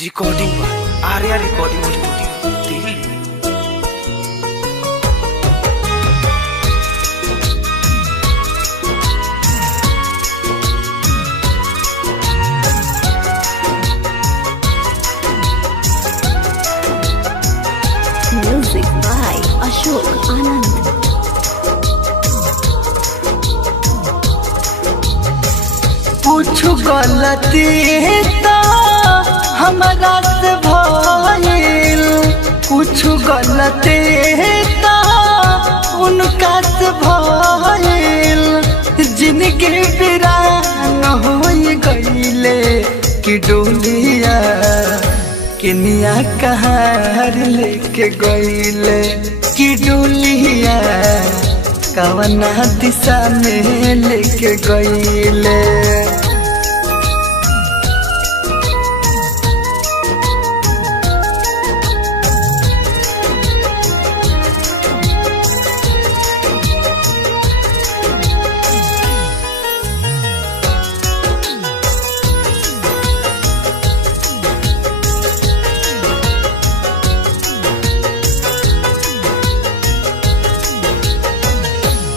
Recording पर Arya recording studio Delhi. Music by Ashok Anand. कुछ गलती तो हमारा से भइल, कुछ गलती तो उनका से भइल। जिनके वीरान हो गईले कि डोलिया किनिया कहार लेके गईले कि डोलिया कवना दिशा में लेके गईले।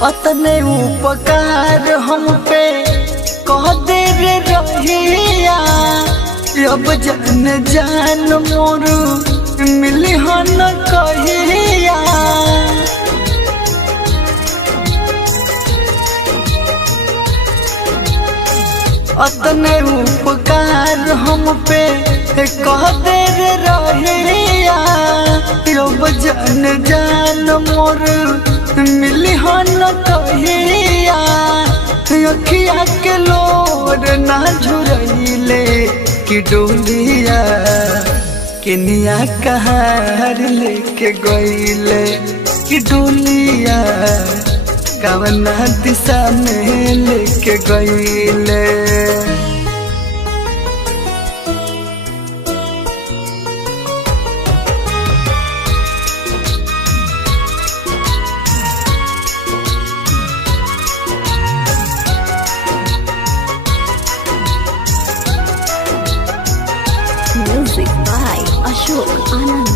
अतने उपकार हम पे कह दे रे रहिया, अब जान जान मोर मिली हो न कहिया। अतने उपकार हम पे कह दे रे रहिया, अब जान जान मोर मिली हो न कहिया। अखिया के लोर ना झुरइले कि डोलिया किनिया कहार लेके गईले कि डोलिया कवना दिशा में लेके गईले। Music by Ashok Anand.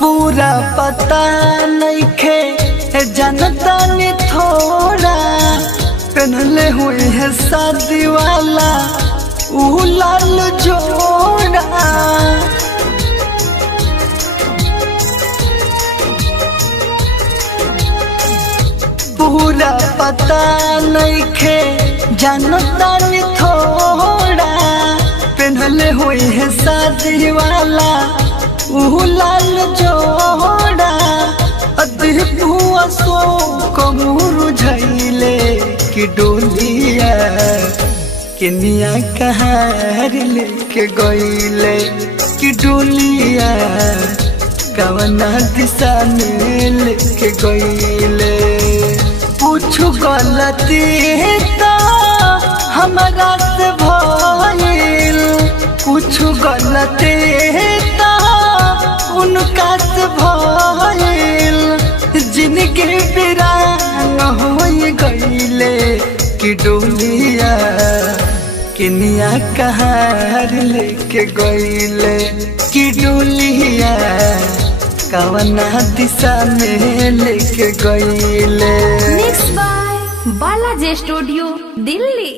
पूरा पता नहीं खे जनता ने थोड़ा पहनले हुए है शादी वाला ऊ लाल जोड़ा। पूरा पता नहीं खे जनता ने थोड़ा पहनले हुए है शादी वाला ऊ लाल जोड़ा। अदीपुआ सो कमूर झैले कि डोलिया किनिया कहार लेके गईले कि डोलिया कवना दिशा में लेके गईले। कुछ गलती तो हमारा से भइल, कुछ गलती तो उनका से भइल। जिनके वीरान हो गईले कि डोलिया किनिया कहार लेके गईले कि डोलिया कवना दिशा में लेके गईले। Mixed by Balaji Studio, Delhi.